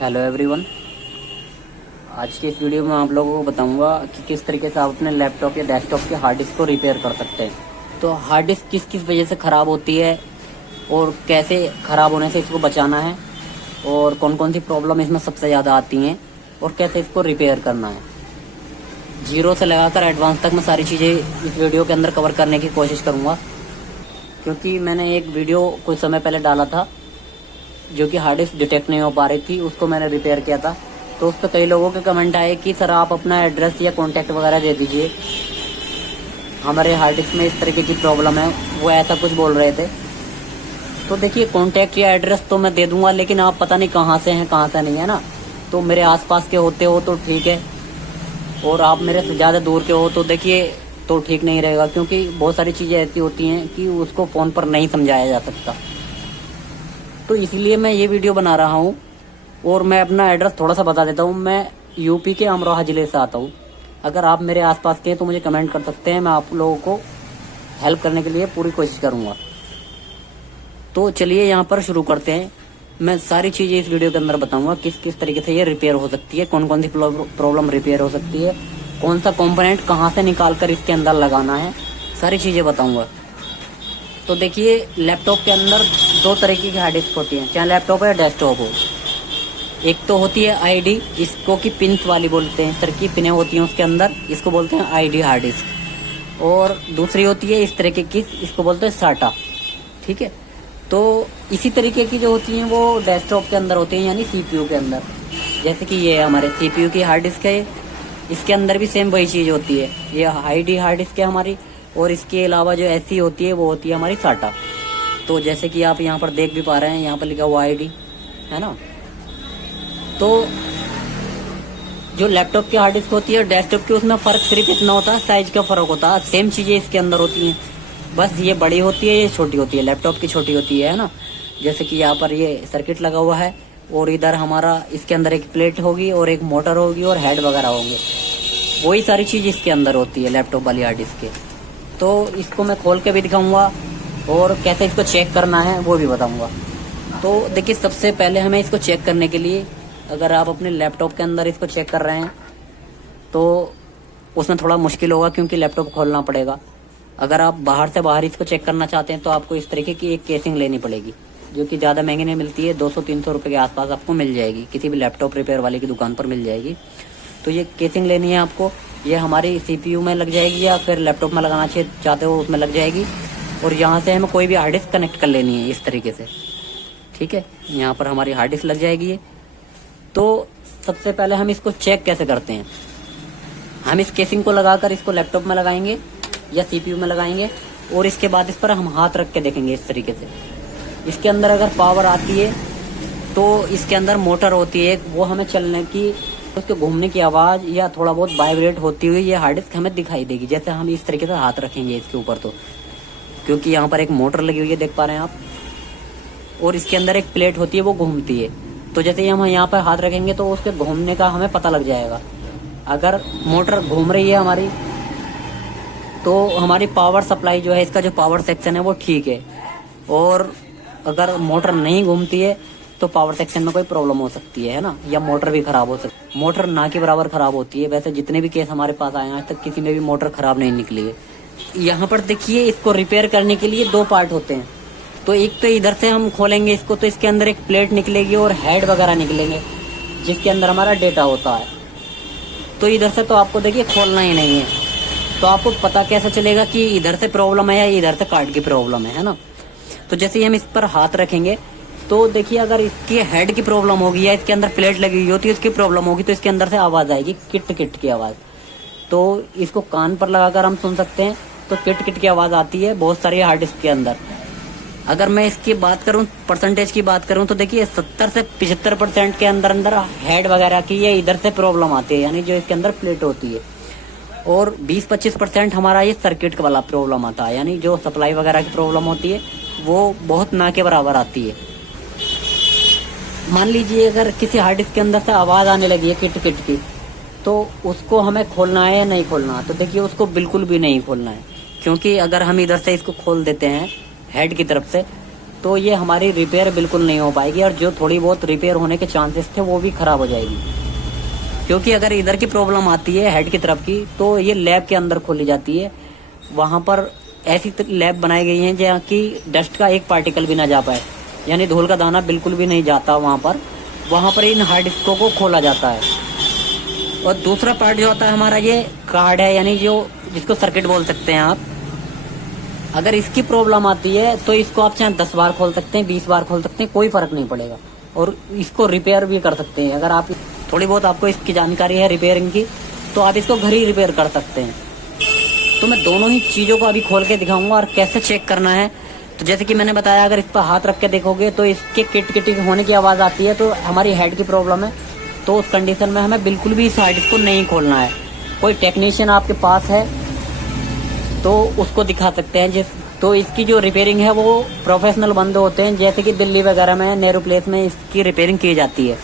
Hello everyone. आज के इस वीडियो में आप लोगों को बताऊंगा कि किस तरीके से आप अपने लैपटॉप या डेस्कटॉप के हार्ड डिस्क को रिपेयर कर सकते हैं। तो हार्ड डिस्क किस किस वजह से ख़राब होती है और कैसे ख़राब होने से इसको बचाना है और कौन कौन सी प्रॉब्लम इसमें सबसे ज़्यादा आती हैं और कैसे इसको रिपेयर करना है, जीरो से लगाकर एडवांस तक मैं सारी चीज़ें इस वीडियो के अंदर कवर करने की कोशिश करूँगा। क्योंकि मैंने एक वीडियो कुछ समय पहले डाला था जो कि हार्ड डिस्क डिटेक्ट नहीं हो पा रही थी, उसको मैंने रिपेयर किया था। तो उस पर कई लोगों के कमेंट आए कि सर आप अपना एड्रेस या कॉन्टैक्ट वगैरह दे दीजिए, हमारे हार्ड डिस्क में इस तरीके की प्रॉब्लम है, वो ऐसा कुछ बोल रहे थे। तो देखिए, कॉन्टैक्ट या एड्रेस तो मैं दे दूंगा, लेकिन आप पता नहीं कहाँ से हैं कहाँ से नहीं है ना। तो मेरे आसपास के होते हो तो ठीक है, और आप मेरे से ज़्यादा दूर के हो तो देखिए तो ठीक नहीं रहेगा, क्योंकि बहुत सारी चीज़ें ऐसी होती हैं कि उसको फ़ोन पर नहीं समझाया जा सकता। तो इसीलिए मैं ये वीडियो बना रहा हूँ। और मैं अपना एड्रेस थोड़ा सा बता देता हूँ। मैं यूपी के अमरोहा ज़िले से आता हूँ। अगर आप मेरे आसपास के हैं तो मुझे कमेंट कर सकते हैं, मैं आप लोगों को हेल्प करने के लिए पूरी कोशिश करूँगा। तो चलिए यहाँ पर शुरू करते हैं। मैं सारी चीज़ें इस वीडियो के अंदर बताऊँगा, किस किस तरीके से ये रिपेयर हो सकती है, कौन कौन सी प्रॉब्लम रिपेयर हो सकती है, कौन सा कंपोनेंट कहाँ से निकाल कर इसके अंदर लगाना है, सारी चीज़ें बताऊँगा। तो देखिए, लैपटॉप के अंदर दो तरीके की हार्ड डिस्क होती हैं, चाहे लैपटॉप हो या डेस्कटॉप हो। एक तो होती है आईडी, इसको की पिंस वाली बोलते हैं, इस तरह की पिनें होती हैं उसके अंदर, इसको बोलते हैं आईडी हार्ड डिस्क। और दूसरी होती है इस तरीके की, इसको बोलते हैं साटा। ठीक है, तो इसी तरीके की जो होती हैं वो डेस्कटॉप के अंदर होती हैं, यानी सीपीयू के अंदर। जैसे कि ये हमारे सीपीयू की हार्ड डिस्क है, इसके अंदर भी सेम वही चीज़ होती है, ये आईडी हार्ड डिस्क है हमारी। और इसके अलावा जो ऐसी होती है वो होती है हमारी साटा। तो जैसे कि आप यहाँ पर देख भी पा रहे हैं, यहाँ पर लिखा हुआ आईडी है ना। तो जो लैपटॉप की हार्ड डिस्क होती है डेस्कटॉप की, उसमें फ़र्क सिर्फ इतना होता है, साइज का फ़र्क होता है। सेम चीज़ें इसके अंदर होती हैं, बस ये बड़ी होती है, ये छोटी होती है। लैपटॉप की छोटी होती है ना। जैसे कि यहाँ पर ये सर्किट लगा हुआ है, और इधर हमारा इसके अंदर एक प्लेट होगी और एक मोटर होगी और हेड वगैरह होंगे। वही सारी चीज़ इसके अंदर होती है लैपटॉप वाली हार्ड डिस्क के। तो इसको मैं खोल के भी दिखाऊंगा और कैसे इसको चेक करना है वो भी बताऊंगा। तो देखिए, सबसे पहले हमें इसको चेक करने के लिए, अगर आप अपने लैपटॉप के अंदर इसको चेक कर रहे हैं तो उसमें थोड़ा मुश्किल होगा, क्योंकि लैपटॉप खोलना पड़ेगा। अगर आप बाहर से बाहर इसको चेक करना चाहते हैं तो आपको इस तरीके की एक केसिंग लेनी पड़ेगी, जो कि ज़्यादा महंगी नहीं मिलती है, 200-300 रुपये के आसपास आपको मिल जाएगी, किसी भी लैपटॉप रिपेयर वाले की दुकान पर मिल जाएगी। तो ये केसिंग लेनी है आपको। ये हमारी सीपीयू में लग जाएगी या फिर लैपटॉप में लगाना चाहते हो उसमें लग जाएगी। और यहाँ से हमें कोई भी हार्ड डिस्क कनेक्ट कर लेनी है इस तरीके से। ठीक है, यहाँ पर हमारी हार्ड डिस्क लग जाएगी। तो सबसे पहले हम इसको चेक कैसे करते हैं, हम इस केसिंग को लगाकर इसको लैपटॉप में लगाएंगे या सीपीयू में लगाएंगे, और इसके बाद इस पर हम हाथ रख के देखेंगे इस तरीके से। इसके अंदर अगर पावर आती है तो इसके अंदर मोटर होती है, वो हमें चलने की, उसके घूमने की आवाज़ या थोड़ा बहुत वाइब्रेट होती हुई ये हार्ड डिस्क हमें दिखाई देगी। जैसे हम इस तरीके से हाथ रखेंगे इसके ऊपर, तो क्योंकि यहाँ पर एक मोटर लगी हुई है, देख पा रहे हैं आप, और इसके अंदर एक प्लेट होती है, वो घूमती है। तो जैसे ही हम यहाँ पर हाथ रखेंगे तो उसके घूमने का हमें पता लग जाएगा। अगर मोटर घूम रही है हमारी तो हमारी पावर सप्लाई जो है, इसका जो पावर सेक्शन है वो ठीक है। और अगर मोटर नहीं घूमती है तो पावर सेक्शन में कोई प्रॉब्लम हो सकती है ना, या मोटर भी खराब हो सकती है। मोटर ना के बराबर खराब होती है। वैसे जितने भी केस हमारे पास आए हैं आज तक किसी में भी मोटर खराब नहीं निकली है। यहाँ पर देखिए, इसको रिपेयर करने के लिए दो पार्ट होते हैं। तो एक तो इधर से हम खोलेंगे इसको, तो इसके अंदर एक प्लेट निकलेगी और हेड वगैरह निकलेंगे, जिसके अंदर हमारा डेटा होता है। तो इधर से तो आपको देखिए खोलना ही नहीं है, तो आपको पता कैसे चलेगा कि इधर से प्रॉब्लम है या इधर से कार्ड की प्रॉब्लम है ना। तो जैसे ही हम इस पर हाथ रखेंगे तो देखिए, अगर इसकी हेड की प्रॉब्लम होगी या इसके अंदर प्लेट लगी हुई होती है उसकी प्रॉब्लम होगी, तो इसके अंदर से आवाज़ आएगी, किट किट की आवाज़। तो इसको कान पर लगाकर हम सुन सकते हैं, तो किट किट की आवाज़ आती है बहुत सारी हार्ड डिस्क के अंदर। अगर मैं इसकी बात करूं, परसेंटेज की बात करूं, तो देखिए 70 से 75% के अंदर हेड वगैरह की ये इधर से प्रॉब्लम आती है, यानी जो इसके अंदर प्लेट होती है। और 20-25% हमारा ये सर्किट वाला प्रॉब्लम आता है, यानी जो सप्लाई वगैरह की प्रॉब्लम होती है वो बहुत ना के बराबर आती है। मान लीजिए अगर किसी हार्ड डिस्क के अंदर से आवाज़ आने लगी है किट किट की, तो उसको हमें खोलना है या नहीं खोलना। तो देखिए, उसको बिल्कुल भी नहीं खोलना है, क्योंकि अगर हम इधर से इसको खोल देते हैं हेड की तरफ से, तो ये हमारी रिपेयर बिल्कुल नहीं हो पाएगी, और जो थोड़ी बहुत रिपेयर होने के चांसेस थे वो भी खराब हो जाएगी। क्योंकि अगर इधर की प्रॉब्लम आती है हेड की तरफ की, तो ये लैब के अंदर खोली जाती है। वहाँ पर ऐसी लैब बनाई गई है जहाँ की डस्ट का एक पार्टिकल भी ना जा पाए, यानी धूल का दाना बिल्कुल भी नहीं जाता वहाँ पर इन हार्ड डिस्कों को खोला जाता है। और दूसरा पार्ट जो होता है हमारा, ये कार्ड है, यानी जो जिसको सर्किट बोल सकते हैं आप। अगर इसकी प्रॉब्लम आती है तो इसको आप चाहे 10 बार खोल सकते हैं, 20 बार खोल सकते हैं, कोई फर्क नहीं पड़ेगा। और इसको रिपेयर भी कर सकते हैं। अगर आप थोड़ी बहुत आपको इसकी जानकारी है रिपेयरिंग की, तो आप इसको घर ही रिपेयर कर सकते हैं। तो मैं दोनों ही चीज़ों को अभी खोल के दिखाऊंगा और कैसे चेक करना है। तो जैसे कि मैंने बताया, अगर इस पर हाथ रख के देखोगे तो इसके किट किट होने की आवाज़ आती है, तो हमारी हेड की प्रॉब्लम है। तो उस कंडीशन में हमें बिल्कुल भी इस हार्ड डिस्क को नहीं खोलना है। कोई टेक्नीशियन आपके पास है तो उसको दिखा सकते हैं। तो इसकी जो रिपेयरिंग है वो प्रोफेशनल बंदे होते हैं, जैसे कि दिल्ली वगैरह में, नेहरू प्लेस में इसकी रिपेयरिंग की जाती है।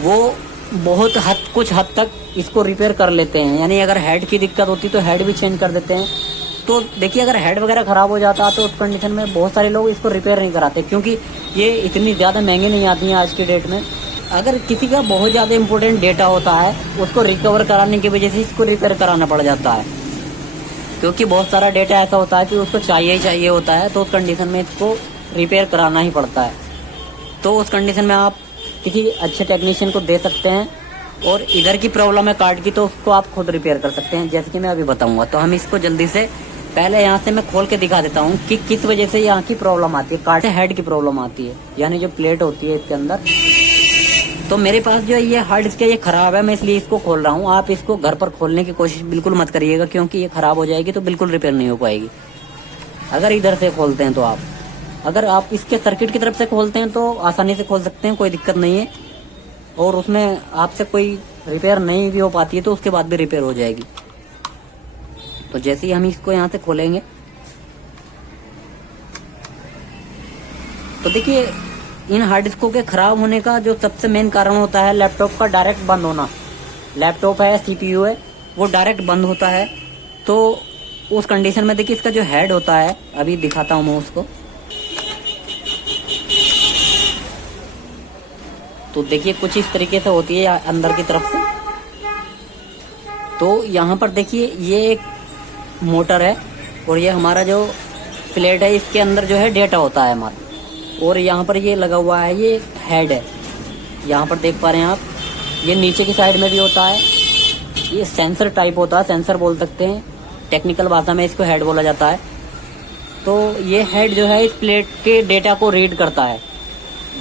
वो बहुत कुछ हद तक इसको रिपेयर कर लेते हैं। यानी अगर हेड की दिक्कत होती तो हेड भी चेंज कर देते हैं। तो देखिए, अगर हेड वगैरह ख़राब हो जाता तो उस कंडीशन में बहुत सारे लोग इसको रिपेयर नहीं कराते, क्योंकि ये इतनी ज़्यादा महंगी नहीं आती हैं आज की डेट में। अगर किसी का बहुत ज़्यादा इंपॉर्टेंट डेटा होता है, उसको रिकवर कराने की वजह से इसको रिपेयर कराना पड़ जाता है, क्योंकि बहुत सारा डेटा ऐसा होता है कि उसको चाहिए ही चाहिए होता है। तो उस कंडीशन में इसको रिपेयर कराना ही पड़ता है। तो उस कंडीशन में आप किसी अच्छे टेक्नीशियन को दे सकते हैं। और इधर की प्रॉब्लम है कार्ड की, तो उसको आप खुद रिपेयर कर सकते हैं, जैसे कि मैं अभी बताऊंगा। तो हम इसको जल्दी से पहले यहाँ से मैं खोल के दिखा देता हूँ कि किस वजह से यहाँ की प्रॉब्लम आती है। कार्ड से हेड की प्रॉब्लम आती है, यानी जो प्लेट होती है इसके अंदर। तो मेरे पास जो ये हार्ड डिस्क है ये खराब है, मैं इसलिए इसको खोल रहा हूँ। आप इसको घर पर खोलने की कोशिश बिल्कुल मत करिएगा, क्योंकि ये खराब हो जाएगी तो बिल्कुल रिपेयर नहीं हो पाएगी। अगर इधर से खोलते हैं तो अगर आप इसके सर्किट की तरफ से खोलते हैं तो आसानी से खोल सकते हैं, कोई दिक्कत नहीं है। और उसमें आपसे कोई रिपेयर नहीं भी हो पाती है तो उसके बाद भी रिपेयर हो जाएगी। तो जैसे ही हम इसको यहाँ से खोलेंगे तो देखिए, इन हार्ड डिस्कों के खराब होने का जो सबसे मेन कारण होता है लैपटॉप का डायरेक्ट बंद होना। लैपटॉप है, सीपीयू है, वो डायरेक्ट बंद होता है। तो उस कंडीशन में देखिए, इसका जो हेड होता है, अभी दिखाता हूँ मैं उसको। तो देखिए, कुछ इस तरीके से होती है अंदर की तरफ से। तो यहाँ पर देखिए, ये एक मोटर है और ये हमारा जो प्लेट है, इसके अंदर जो है डेटा होता है हमारा। और यहाँ पर ये लगा हुआ है, ये हेड है, यहाँ पर देख पा रहे हैं आप। ये नीचे की साइड में भी होता है, ये सेंसर टाइप होता है, सेंसर बोल सकते हैं, टेक्निकल भाषा में इसको हेड बोला जाता है। तो ये हेड जो है इस प्लेट के डेटा को रीड करता है,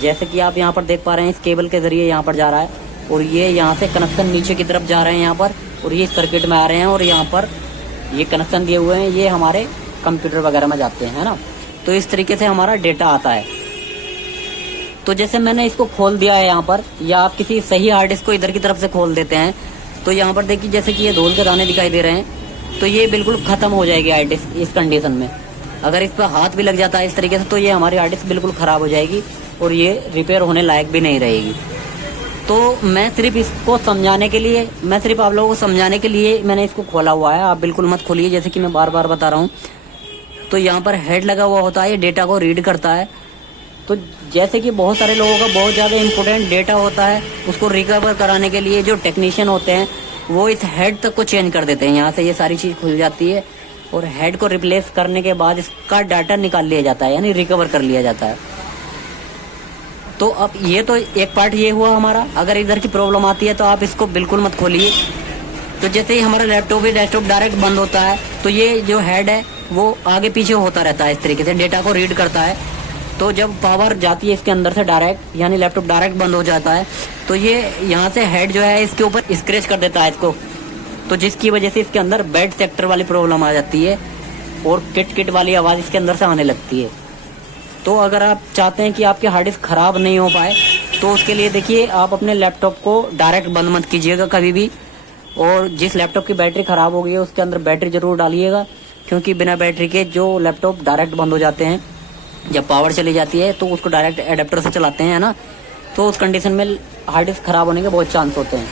जैसे कि आप यहाँ पर देख पा रहे हैं। इस केबल के जरिए यहाँ पर जा रहा है और ये यहाँ से कनेक्शन नीचे की तरफ जा रहे हैं यहाँ पर, और ये सर्किट में आ रहे हैं और यहाँ पर ये कनेक्शन दिए हुए हैं, ये हमारे कंप्यूटर वगैरह में जाते हैं, है ना। तो इस तरीके से हमारा डेटा आता है। तो जैसे मैंने इसको खोल दिया है यहाँ पर, या आप किसी सही हार्ड डिस्क को इधर की तरफ से खोल देते हैं, तो यहाँ पर देखिए, जैसे कि ये धूल के दाने दिखाई दे रहे हैं, तो ये बिल्कुल ख़त्म हो जाएगी हार्ड डिस्क इस कंडीशन में। अगर इस पर हाथ भी लग जाता है इस तरीके से, तो ये हमारी हार्ड डिस्क बिल्कुल ख़राब हो जाएगी और ये रिपेयर होने लायक भी नहीं रहेगी। तो मैं सिर्फ इसको समझाने के लिए, मैं सिर्फ आप लोगों को समझाने के लिए मैंने इसको खोला हुआ है। आप बिल्कुल मत खोलिए, जैसे कि मैं बार बार बता रहा हूँ। तो यहाँ पर हेड लगा हुआ होता है, ये डेटा को रीड करता है। तो जैसे कि बहुत सारे लोगों का बहुत ज़्यादा इंपॉर्टेंट डेटा होता है, उसको रिकवर कराने के लिए जो टेक्नीशियन होते हैं वो इस हेड तक को चेंज कर देते हैं। यहाँ से ये सारी चीज़ खुल जाती है और हेड को रिप्लेस करने के बाद इसका डाटा निकाल लिया जाता है, यानी रिकवर कर लिया जाता है। तो अब ये तो एक पार्ट ये हुआ हमारा। अगर इधर की प्रॉब्लम आती है तो आप इसको बिल्कुल मत खोलिए। तो जैसे ही हमारा लैपटॉप या डेस्कटॉप डायरेक्ट बंद होता है, तो ये जो हेड है वो आगे पीछे होता रहता है, इस तरीके से डेटा को रीड करता है। तो जब पावर जाती है इसके अंदर से डायरेक्ट, यानी लैपटॉप डायरेक्ट बंद हो जाता है, तो ये यहाँ से हेड जो है इसके ऊपर स्क्रैच कर देता है इसको। तो जिसकी वजह से इसके अंदर बेड सेक्टर वाली प्रॉब्लम आ जाती है और किट किट वाली आवाज़ इसके अंदर से आने लगती है। तो अगर आप चाहते हैं कि आपके हार्ड डिस्क ख़राब नहीं हो पाए, तो उसके लिए देखिए, आप अपने लैपटॉप को डायरेक्ट बंद मत कीजिएगा कभी भी। और जिस लैपटॉप की बैटरी ख़राब हो गई है उसके अंदर बैटरी ज़रूर डालिएगा, क्योंकि बिना बैटरी के जो लैपटॉप डायरेक्ट बंद हो जाते हैं, जब पावर चली जाती है तो उसको डायरेक्ट एडेप्टर से चलाते हैं, है ना। तो उस कंडीशन में हार्ड डिस्क ख़राब होने के बहुत चांस होते हैं।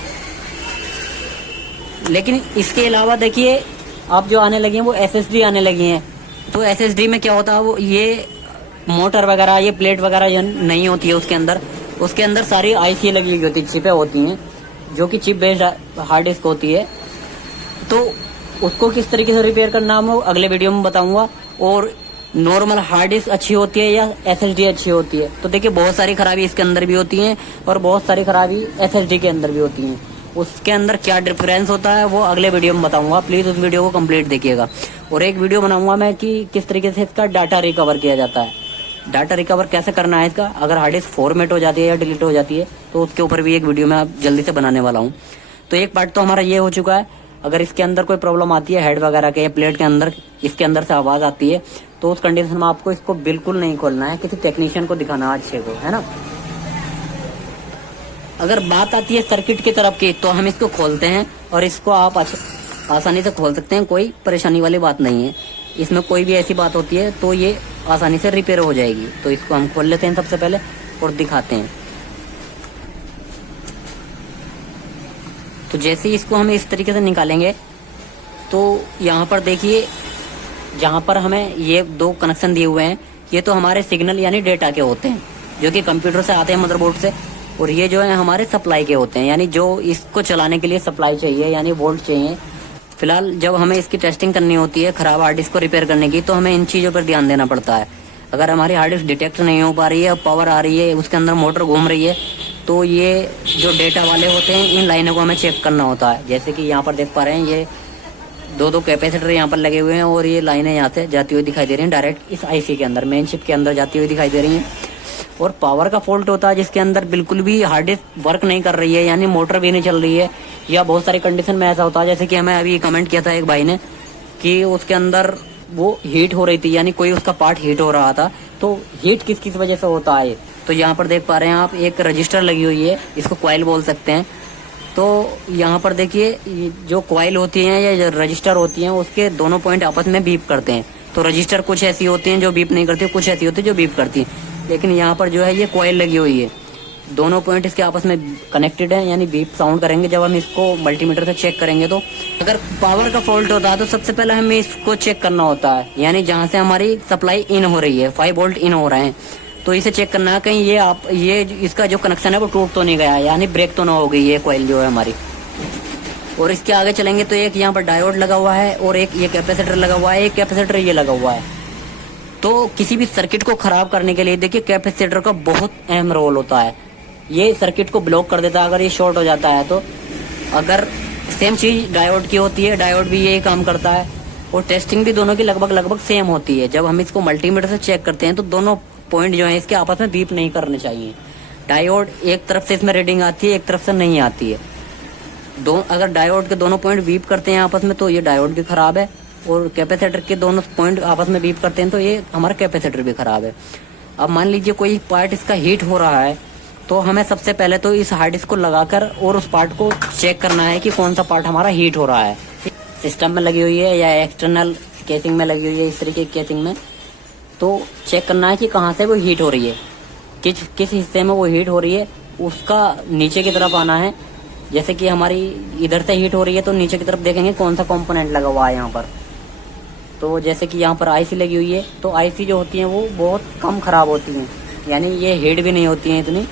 लेकिन इसके अलावा देखिए, अब जो आने लगी हैं वो SSD आने लगी हैं। तो SSD में क्या होता है, वो ये मोटर वगैरह ये प्लेट वगैरह नहीं होती है उसके अंदर सारी आईसी लगी हुई होती है, चिपें होती हैं जो कि चिप बेस्ड हार्ड डिस्क होती है। तो उसको किस तरीके से रिपेयर करना हम अगले वीडियो में बताऊंगा। और नॉर्मल हार्ड डिस्क अच्छी होती है या एसएसडी अच्छी होती है, तो देखिए बहुत सारी खराबी इसके अंदर भी होती हैं और बहुत सारी खराबी एसएसडी के अंदर भी होती हैं। उसके अंदर क्या डिफरेंस होता है वो अगले वीडियो में बताऊंगा, प्लीज उस वीडियो को कंप्लीट देखिएगा। और एक वीडियो बनाऊंगा मैं कि किस तरीके से इसका डाटा रिकवर किया जाता है, डाटा रिकवर कैसे करना है इसका, अगर हार्ड डिस्क फॉर्मेट हो जाती है या डिलीट हो जाती है तो उसके ऊपर भी एक वीडियो मैं जल्दी से बनाने वाला हूँ। तो एक पार्ट तो हमारा ये हो चुका है। अगर इसके अंदर कोई प्रॉब्लम आती है हेड वगैरह के या प्लेट के अंदर, इसके अंदर से आवाज आती है, तो उस कंडीशन में आपको इसको बिल्कुल नहीं खोलना है, किसी टेक्नीशियन को दिखाना है अच्छे को, है ना। अगर बात आती है सर्किट की तरफ की, तो हम इसको खोलते हैं और इसको आप आसानी से खोल सकते हैं, कोई परेशानी वाली बात नहीं है। इसमें कोई भी ऐसी बात होती है तो ये आसानी से रिपेयर हो जाएगी। तो इसको हम खोल लेते हैं सबसे पहले और दिखाते हैं। तो जैसे ही इसको हम इस तरीके से निकालेंगे तो यहाँ पर देखिए जहाँ पर हमें ये 2 कनेक्शन दिए हुए हैं, ये तो हमारे सिग्नल यानी डेटा के होते हैं जो कि कंप्यूटर से आते हैं मदरबोर्ड से, और ये जो है हमारे सप्लाई के होते हैं, यानी जो इसको चलाने के लिए सप्लाई चाहिए यानी वोल्ट चाहिए। फिलहाल जब हमें इसकी टेस्टिंग करनी होती है खराब हार्ड डिस्क को रिपेयर करने की, तो हमें इन चीज़ों पर ध्यान देना पड़ता है। अगर हमारी हार्ड डिस्क डिटेक्ट नहीं हो पा रही है, पावर आ रही है, उसके अंदर मोटर घूम रही है, तो ये जो डेटा वाले होते हैं इन लाइनों को हमें चेक करना होता है। जैसे कि यहाँ पर देख पा रहे हैं ये 2 कैपेसिटर यहाँ पर लगे हुए हैं और ये लाइनें यहाँ से जाती हुई दिखाई दे रही हैं, डायरेक्ट इस आईसी के अंदर, मेन चिप के अंदर जाती हुई दिखाई दे रही हैं। और पावर का फॉल्ट होता है जिसके अंदर बिल्कुल भी हार्ड डिस्क वर्क नहीं कर रही है, यानी मोटर भी नहीं चल रही है, या बहुत सारी कंडीशन में ऐसा होता है जैसे कि हमें अभी कमेंट किया था एक भाई ने कि उसके अंदर वो हीट हो रही थी, यानी कोई उसका पार्ट हीट हो रहा था। तो हीट किस किस वजह से होता है, तो यहाँ पर देख पा रहे हैं आप एक रजिस्टर लगी हुई है, इसको कॉइल बोल सकते हैं। तो यहाँ पर देखिए जो कॉइल होती हैं या जो रजिस्टर होती हैं उसके दोनों पॉइंट आपस में बीप करते हैं। तो रजिस्टर कुछ ऐसी होती हैं जो बीप नहीं करती, कुछ ऐसी होती है जो बीप करती हैं, लेकिन यहाँ पर जो है ये कॉइल लगी हुई है, दोनों पॉइंट इसके आपस में कनेक्टेड है, यानी बीप साउंड करेंगे जब हम इसको मल्टीमीटर से चेक करेंगे। तो अगर पावर का फॉल्ट होता है तो सबसे पहले हमें इसको चेक करना होता है, यानी जहाँ से हमारी सप्लाई इन हो रही है, 5 वोल्ट इन हो रहे हैं, तो इसे चेक करना है कहीं ये इसका जो कनेक्शन है वो टूट तो नहीं गया है, यानी ब्रेक तो ना हो गई है कॉइल जो है हमारी। और इसके आगे चलेंगे तो एक यहाँ पर डायोड लगा हुआ है और एक ये कैपेसिटर लगा हुआ है, एक कैपेसिटर ये लगा हुआ है। तो किसी भी सर्किट को खराब करने के लिए देखिए कैपेसिटर का बहुत अहम रोल होता है, ये सर्किट को ब्लॉक कर देता है अगर ये शॉर्ट हो जाता है तो। अगर सेम चीज डायोड की होती है, डायोड भी यही काम करता है, और टेस्टिंग भी दोनों की लगभग सेम होती है। जब हम इसको मल्टीमीटर से चेक करते हैं तो दोनों पॉइंट जो है इसके आपस में बीप नहीं करने चाहिए। डायोड एक तरफ से इसमें रीडिंग आती है, एक तरफ से नहीं आती है। अगर डायोड के दोनों पॉइंट बीप करते हैं आपस में तो ये डायोड भी खराब है, और कैपेसिटर के दोनों पॉइंट आपस में बीप करते हैं तो ये हमारा कैपेसिटर भी खराब है। अब मान लीजिए कोई पार्ट इसका हीट हो रहा है, तो हमें सबसे पहले तो इस हार्ड डिस्क को लगाकर और उस पार्ट को चेक करना है कि कौन सा पार्ट हमारा हीट हो रहा है, सिस्टम में लगी हुई है या एक्सटर्नल केसिंग में लगी हुई है, इस तरीके की केसिंग में। तो चेक करना है कि कहाँ से वो हीट हो रही है, किस हिस्से में वो हीट हो रही है, उसका नीचे की तरफ आना है। जैसे कि हमारी इधर से हीट हो रही है तो नीचे की तरफ देखेंगे कौन सा कंपोनेंट लगा हुआ है यहाँ पर। तो जैसे कि यहाँ पर आईसी लगी हुई है, तो आईसी जो होती हैं वो बहुत कम खराब होती हैं, यानी ये हीट भी नहीं होती हैं इतनी।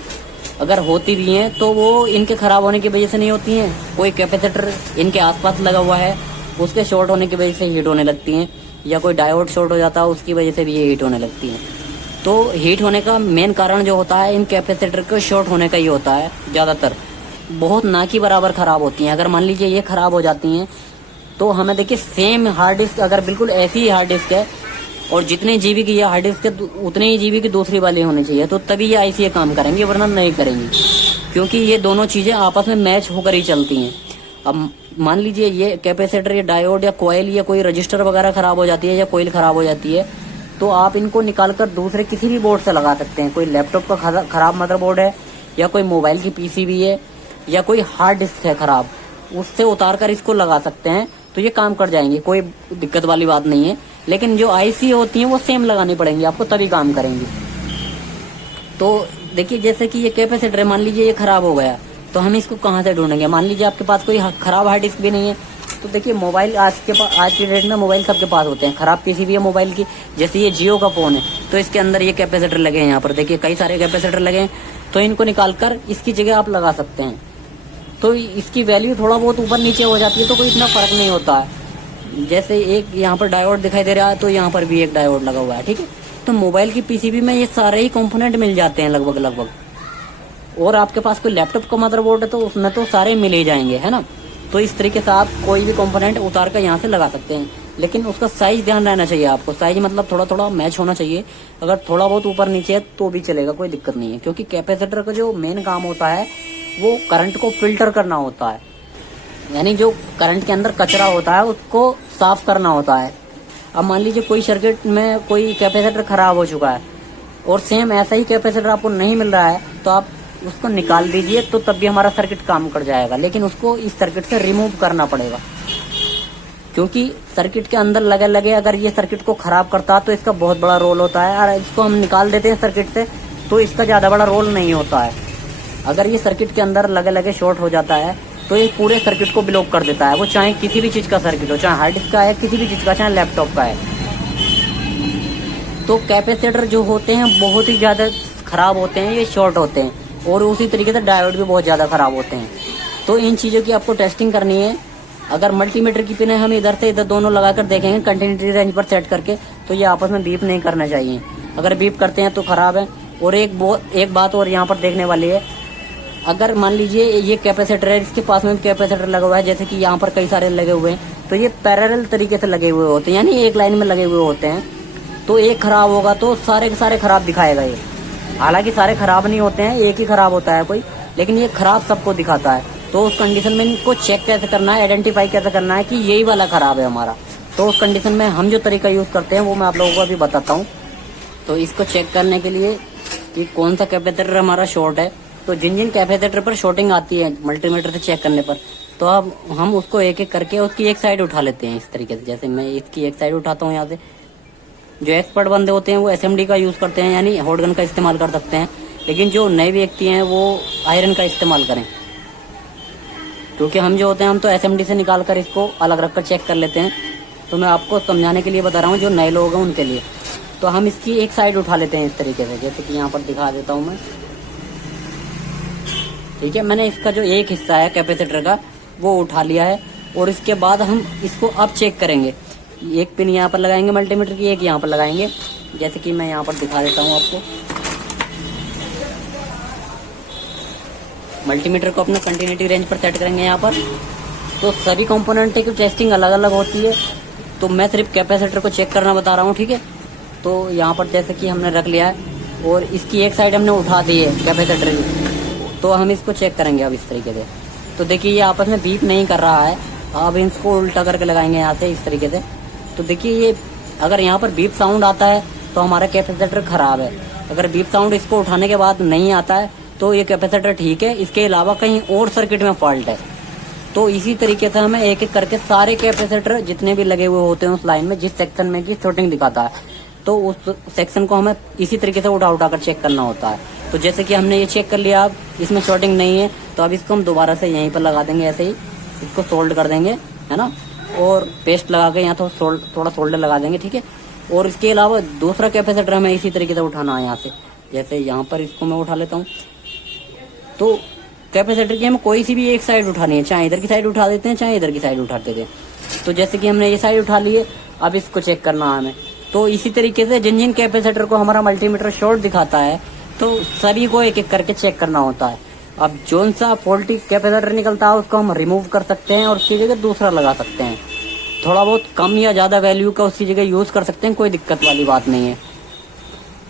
अगर होती भी हैं तो वो इनके खराब होने की वजह से नहीं होती हैं, कोई कैपेसिटर इनके आसपास लगा हुआ है उसके शॉर्ट होने की वजह से हीट होने लगती हैं, या कोई डायोड शॉर्ट हो जाता है उसकी वजह से भी ये हीट होने लगती हैं। तो हीट होने का मेन कारण जो होता है इन कैपेसिटर के शॉर्ट होने का ही होता है, ज़्यादातर बहुत ना की बराबर खराब होती हैं। अगर मान लीजिए ये खराब हो जाती हैं तो हमें देखिए सेम हार्ड डिस्क अगर बिल्कुल ऐसी ही हार्ड डिस्क है और जितने जीबी की ये हार्ड डिस्क है उतने ही जीबी की दूसरी वाली होनी चाहिए, तो तभी ये आईसी काम करेंगे, वरना नहीं करेंगी, क्योंकि ये दोनों चीजें आपस में मैच होकर ही चलती हैं। अब मान लीजिए ये कैपेसिटर या डायोड या कोयल या कोई रजिस्टर वगैरह खराब हो जाती है या कोयल खराब हो जाती है, तो आप इनको निकाल कर दूसरे किसी भी बोर्ड से लगा सकते हैं। कोई लैपटॉप का खराब मदरबोर्ड है या कोई मोबाइल की पीसीबी है या कोई हार्ड डिस्क है खराब, उससे उतार कर इसको लगा सकते हैं, तो ये काम कर जाएंगे, कोई दिक्कत वाली बात नहीं है। लेकिन जो आईसी होती हैं वो सेम लगानी पड़ेंगी आपको, तभी काम करेंगी। तो देखिए जैसे कि ये कैपेसिटर है, मान लीजिए ये खराब हो गया, तो हम इसको कहाँ से ढूंढेंगे। मान लीजिए आपके पास कोई खराब हार्ड डिस्क भी नहीं है, तो देखिए मोबाइल आज की डेट में मोबाइल सबके पास होते हैं। खराब पीसीबी है मोबाइल की, जैसे ये जियो का फ़ोन है तो इसके अंदर ये कैपेसिटर लगे हैं, यहाँ पर देखिए कई सारे कैपेसिटर लगे हैं, तो इनको निकाल कर इसकी जगह आप लगा सकते हैं। तो इसकी वैल्यू थोड़ा बहुत ऊपर नीचे हो जाती है तो कोई इतना फ़र्क नहीं होता है। जैसे एक यहाँ पर डायोड दिखाई दे रहा है तो यहाँ पर भी एक डायोड लगा हुआ है, ठीक है। तो मोबाइल की पीसीबी में ये सारे ही कंपोनेंट मिल जाते हैं लगभग। और आपके पास कोई लैपटॉप का मदरबोर्ड है तो उसमें तो सारे मिल ही जाएंगे, है ना। तो इस तरीके से आप कोई भी कंपोनेंट उतार कर यहाँ से लगा सकते हैं, लेकिन उसका साइज ध्यान रहना चाहिए आपको। साइज मतलब थोड़ा थोड़ा मैच होना चाहिए। अगर थोड़ा बहुत ऊपर नीचे है तो भी चलेगा, कोई दिक्कत नहीं है, क्योंकि कैपेसिटर का जो मेन काम होता है वो करंट को फिल्टर करना होता है, यानी जो करंट के अंदर कचरा होता है उसको साफ करना होता है। अब मान लीजिए कोई सर्किट में कोई कैपेसिटर खराब हो चुका है और सेम ऐसा ही कैपेसिटर आपको नहीं मिल रहा है तो आप उसको निकाल दीजिए, तो तब भी हमारा सर्किट काम कर जाएगा। लेकिन उसको इस सर्किट से रिमूव करना पड़ेगा, क्योंकि सर्किट के अंदर लगे लगे अगर ये सर्किट को खराब करता तो इसका बहुत बड़ा रोल होता है, और इसको हम निकाल देते हैं सर्किट से तो इसका ज़्यादा बड़ा रोल नहीं होता है। अगर ये सर्किट के अंदर लगे लगे शॉर्ट हो जाता है तो ये पूरे सर्किट को ब्लॉक कर देता है, वो चाहे किसी भी चीज़ का सर्किट हो, चाहे हार्ड डिस्क का है, किसी भी चीज़ का, चाहे लैपटॉप का है। तो कैपेसिटर जो होते हैं बहुत ही ज़्यादा खराब होते हैं, ये शॉर्ट होते हैं, और उसी तरीके से डायोड भी बहुत ज़्यादा खराब होते हैं। तो इन चीज़ों की आपको टेस्टिंग करनी है। अगर मल्टीमीटर की पिन हम इधर से इधर दोनों लगाकर देखेंगे कंटिन्यूटी रेंज पर सेट करके, तो ये आपस में बीप नहीं करना चाहिए। अगर बीप करते हैं तो ख़राब है। और एक बात और यहाँ पर देखने वाली है, अगर मान लीजिए ये कैपेसिटर है, इसके पास में भी कैपेसिटर लगा हुआ है, जैसे कि यहाँ पर कई सारे लगे हुए हैं, तो ये पैरेलल तरीके से लगे हुए होते हैं, यानी एक लाइन में लगे हुए होते हैं। तो एक खराब होगा तो सारे के सारे खराब दिखाएगा ये। हालांकि सारे खराब नहीं होते हैं, एक ही खराब होता है कोई, लेकिन ये खराब सबको दिखाता है। तो उस कंडीशन में इनको चेक कैसे करना है, आइडेंटिफाई कैसे करना है कि यही वाला खराब है हमारा, तो उस कंडीशन में हम जो तरीका यूज़ करते हैं वो मैं आप लोगों को अभी बताता हूँ। तो इसको चेक करने के लिए कि कौन सा कैपेसिटर हमारा शॉर्ट है, तो जिन कैपेसिटर पर शॉर्टिंग आती है मल्टीमीटर से चेक करने पर, तो अब हम उसको एक एक करके उसकी एक साइड उठा लेते हैं इस तरीके से। जैसे मैं इसकी एक साइड उठाता हूँ यहाँ से। जो एक्सपर्ट बंदे होते हैं वो एसएमडी का यूज़ करते हैं, यानी हॉट गन का इस्तेमाल कर सकते हैं, लेकिन जो नए व्यक्ति हैं वो आयरन का इस्तेमाल करें, क्योंकि हम जो होते हैं हम तो एसएमडी से निकाल कर इसको अलग रख कर चेक कर लेते हैं। तो मैं आपको समझाने के लिए बता रहा हूँ, जो नए लोग हैं उनके लिए। तो हम इसकी एक साइड उठा लेते हैं इस तरीके से, जैसे कि यहाँ पर दिखा देता हूँ मैं। ठीक है, मैंने इसका जो एक हिस्सा है कैपेसिटर का वो उठा लिया है, और इसके बाद हम इसको अब चेक करेंगे। एक पिन यहाँ पर लगाएंगे मल्टीमीटर की, एक यहाँ पर लगाएंगे, जैसे कि मैं यहाँ पर दिखा देता हूँ आपको। मल्टीमीटर को अपने कंटिन्यूटी रेंज पर सेट करेंगे यहाँ पर। तो सभी कंपोनेंट की टेस्टिंग अलग अलग होती है, तो मैं सिर्फ कैपेसिटर को चेक करना बता रहा हूँ, ठीक है। तो यहाँ पर जैसे कि हमने रख लिया है और इसकी एक साइड हमने उठा दी है कैपेसिटर की, तो हम इसको चेक करेंगे अब इस तरीके से। तो देखिए ये आपस में बीप नहीं कर रहा है। अब इसको उल्टा करके लगाएंगे यहाँ से इस तरीके से। तो देखिए ये अगर यहाँ पर बीप साउंड आता है तो हमारा कैपेसिटर खराब है। अगर बीप साउंड इसको उठाने के बाद नहीं आता है तो ये कैपेसिटर ठीक है, इसके अलावा कहीं और सर्किट में फॉल्ट है। तो इसी तरीके से हमें एक एक करके सारे कैपेसिटर जितने भी लगे हुए होते हैं उस लाइन में, जिस सेक्शन में की शॉर्टिंग दिखाता है, तो उस सेक्शन को हमें इसी तरीके से उठा उठा कर चेक करना होता है। तो जैसे कि हमने ये चेक कर लिया, अब इसमें शॉर्टिंग नहीं है, तो अब इसको हम दोबारा से यहीं पर लगा देंगे, ऐसे ही इसको सोल्ड कर देंगे, है ना, और पेस्ट लगा के यहाँ तो थोड़ा सोल्डर लगा देंगे, ठीक है। और इसके अलावा दूसरा कैपेसिटर हमें इसी तरीके से उठाना है यहाँ से, जैसे यहाँ पर इसको मैं उठा लेता हूँ। तो कैपेसिटर की हमें कोई सी भी एक साइड उठानी है, चाहे इधर की साइड उठा देते हैं, चाहे इधर की साइड उठा देते हैं। तो जैसे कि हमने ये साइड उठा ली है, अब इसको चेक करना है हमें। तो इसी तरीके से जिन जिन कैपेसिटर को हमारा मल्टीमीटर शॉर्ट दिखाता है तो सभी को एक एक करके चेक करना होता है। अब जोन सा फॉल्टी कैपेसिटर निकलता है उसको हम रिमूव कर सकते हैं और उसकी जगह दूसरा लगा सकते हैं। थोड़ा बहुत कम या ज़्यादा वैल्यू का उसकी जगह यूज़ कर सकते हैं, कोई दिक्कत वाली बात नहीं है।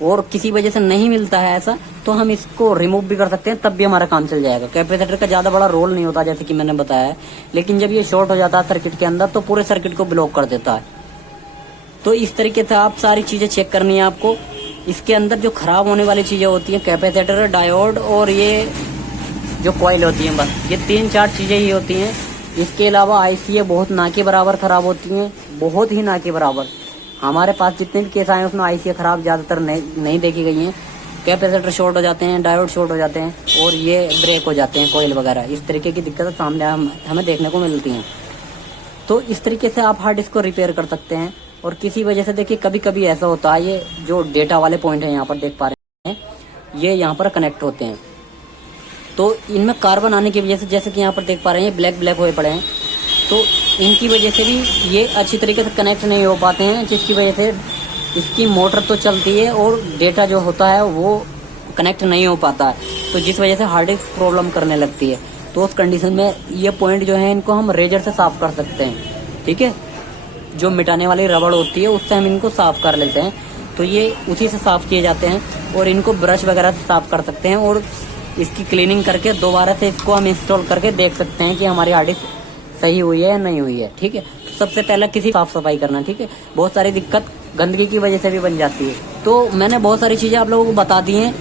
और किसी वजह से नहीं मिलता है ऐसा तो हम इसको रिमूव भी कर सकते हैं, तब भी हमारा काम चल जाएगा। कैपेसिटर का ज़्यादा बड़ा रोल नहीं होता जैसे कि मैंने बताया है, लेकिन जब ये शॉर्ट हो जाता है सर्किट के अंदर तो पूरे सर्किट को ब्लॉक कर देता है। तो इस तरीके से आप सारी चीज़ें चेक करनी है आपको। इसके अंदर जो खराब होने वाली चीज़ें होती हैं कैपेसिटर, डायोड और ये जो कॉइल होती हैं, बस ये 3-4 चीज़ें ही होती हैं। इसके अलावा आईसी बहुत ना के बराबर ख़राब होती हैं, बहुत ही ना के बराबर। हमारे पास जितने भी केस आए हैं उसमें आईसी ख़राब ज़्यादातर नहीं देखी गई हैं। कैपेसिटर शॉर्ट हो जाते हैं, डायोड शॉर्ट हो जाते हैं और ये ब्रेक हो जाते हैं, कॉइल वगैरह। इस तरीके की दिक्कतें सामने हमें देखने को मिलती हैं। तो इस तरीके से आप हार्ड डिस्क को रिपेयर कर सकते हैं। और किसी वजह से देखिए कभी कभी ऐसा होता है, ये जो डेटा वाले पॉइंट है यहाँ पर देख पा रहे हैं, ये यहाँ पर कनेक्ट होते हैं। तो इनमें कार्बन आने की वजह से, जैसे कि यहाँ पर देख पा रहे हैं, ब्लैक ब्लैक हुए पड़े हैं, तो इनकी वजह से भी ये अच्छी तरीके से कनेक्ट नहीं हो पाते हैं, जिसकी वजह से इसकी मोटर तो चलती है और डेटा जो होता है वो कनेक्ट नहीं हो पाता है, तो जिस वजह से हार्ड डिस्क प्रॉब्लम करने लगती है। तो उस कंडीशन में ये पॉइंट जो है इनको हम रेजर से साफ कर सकते हैं, ठीक है। जो मिटाने वाली रबड़ होती है उससे हम इनको साफ कर लेते हैं, तो ये उसी से साफ किए जाते हैं। और इनको ब्रश वगैरह से साफ कर सकते हैं और इसकी क्लीनिंग करके दोबारा से इसको हम इंस्टॉल करके देख सकते हैं कि हमारी हार्ड डिस्क सही हुई है या नहीं हुई है, ठीक है। तो सबसे पहले किसी साफ सफाई करना, ठीक है। बहुत सारी दिक्कत गंदगी की वजह से भी बन जाती है। तो मैंने बहुत सारी चीज़ें आप लोगों को बता दी हैं।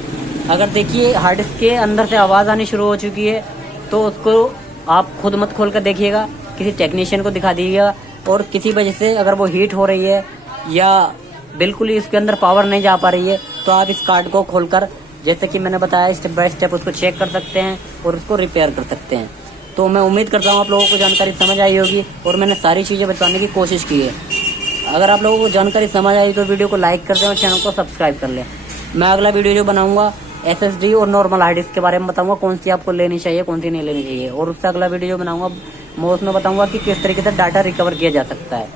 अगर देखिए हार्ड डिस्क के अंदर से आवाज़ आनी शुरू हो चुकी है तो उसको आप खुद मत खोल कर देखिएगा, किसी टेक्नीशियन को दिखा दीजिएगा। और किसी वजह से अगर वो हीट हो रही है या बिल्कुल ही इसके अंदर पावर नहीं जा पा रही है, तो आप इस कार्ड को खोलकर, जैसे कि मैंने बताया, स्टेप बाय स्टेप उसको चेक कर सकते हैं और उसको रिपेयर कर सकते हैं। तो मैं उम्मीद करता हूँ आप लोगों को जानकारी समझ आई होगी और मैंने सारी चीज़ें बताने की कोशिश की है। अगर आप लोगों को जानकारी समझ आई तो वीडियो को लाइक कर दें और चैनल को सब्सक्राइब कर लें। मैं अगला वीडियो जो बनाऊंगा SSD और नॉर्मल हार्ड डिस्क के बारे में बताऊंगा, कौन सी आपको लेनी चाहिए, कौन सी नहीं लेनी चाहिए। और उससे अगला वीडियो जो बनाऊंगा मैं उसमें बताऊंगा कि किस तरीके से डाटा रिकवर किया जा सकता है।